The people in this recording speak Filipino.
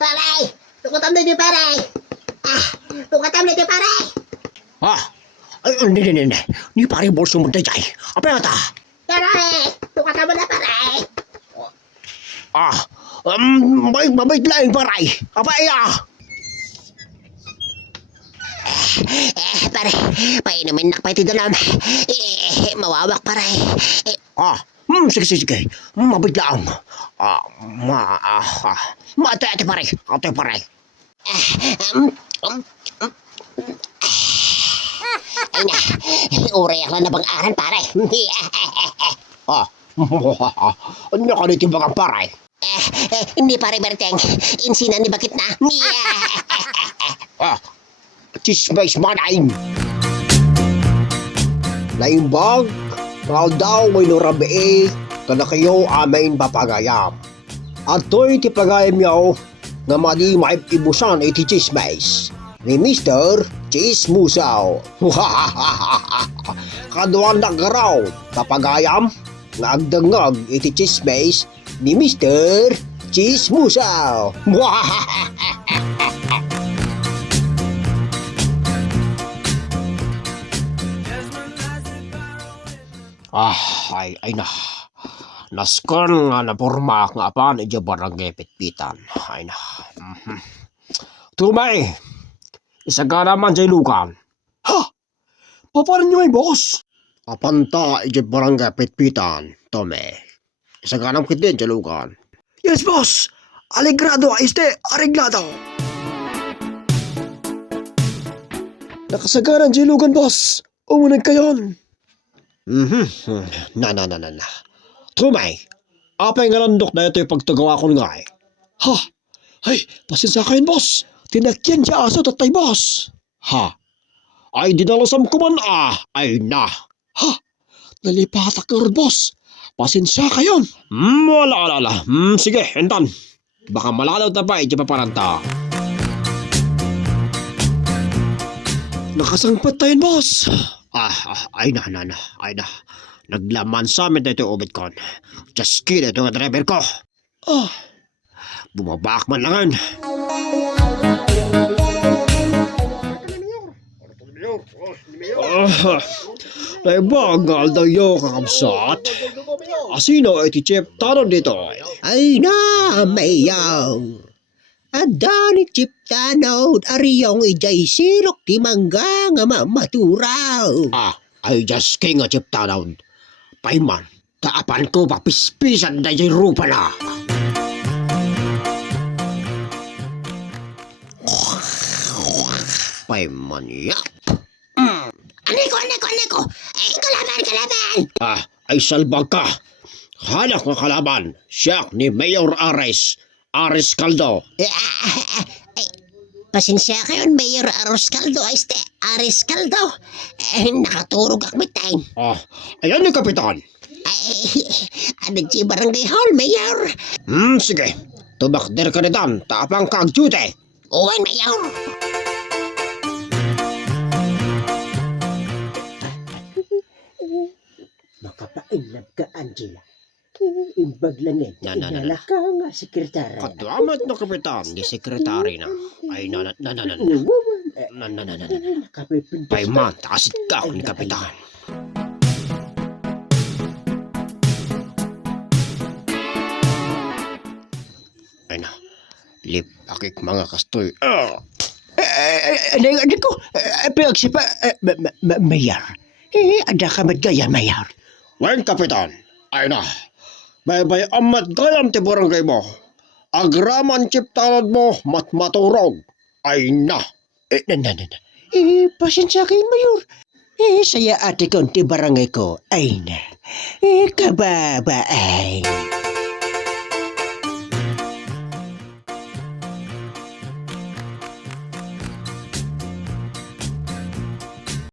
Paray! Tukutam na di paray! Tukutam na di paray! Ay, hindi. Ni pare bolso mo tayo jay. Apa yang ta? Paray! Tukutam mo na paray! Mabait lang paray. Apa iya? Pare, painumin na pati dalam. Mawawak paray. Sige. Mabait lang. Ate paray. Ate paray. Ay na, uray ako na bang aran pare. Nakanitibang ang paray. Hindi pare Berteng, insinan ni bakit na. Chismis manain. Naimbag, mahal daw may nurabi kada kayo amain papagayam. At to'y tipagayam yaw nga mali maibusan iti chismis ni Mr. Chismusaw. Kaduan na garaw tapagayam nga agdangag iti chismis ni Mr. Chismusaw. Ay na. Naskon nga na porma nga apan ija barangay pitpitan. Ay na. Tumay. Isagana man jay lukan. Paparan nyo ay boss? Apanta ija barangay pitpitan. Tome. Isagana mo kitin jay lukan. Yes boss. Alegrado areglado. Nakasagaran jay lukan boss. Umunag kayon. Na. Tumay, apay nga landok na ito yung pagtagawa ko nga eh. Ay, pasensya kayo boss. Tinakyan siya aso tatay boss. Ay dinalasam ko man Ay na. Nalipatak na rin boss. Pasensya kayo. Wala. Sige, entan. Baka malalaw na pa, pa paranta. Nakasangpat tayo boss. Ay na. Naglaman sa amin na ito ubit kon. Just kidding ito nga driver ko. Bumabak man langan. Naibagal daw yung kakabsat. Asino ay ti-chip tanon dito? Ay na, mayaw. Adani chip tanod, ariyong ijay silok ti mangga nga maturaw. Ay just king nga chip tanon. Paiman, taapan ko papispisan na yung rupa na. Paiman, yap. Aniko. Ay, kalaban. Ay salbag ka. Hanak na kalaban. Siya ni Mayor Ares Caldo. Pasensya kayo, Mayor Aroscaldo, Ariscaldo. Nakaturog akmitay. Ayan ni Kapitan. Ano si Barangay Hall, Mayor? Sige. Tubakder ka na dan. Taapang kag-duty. Uwan, Mayor. Makapainlab ka, Angela. Imbag lang eh. Inala ka nga, sekretary. Kadamat na Kapitan. Di sekretary na. Ay na. Paiman, takasit ka ni Kapitan. Ay na. Lip akik mga kastoy. Ano ko? Pagsipa, Mayor. Ada ka magaya, Mayor. Wen Kapitan. Ay na. May amat gayam ti barangay mo. Agraman chip talad mo maturog. Ay na. Pasensya kayo, Mayor. Saya ate ko ti barangay ko. Ay na. Kababa ay.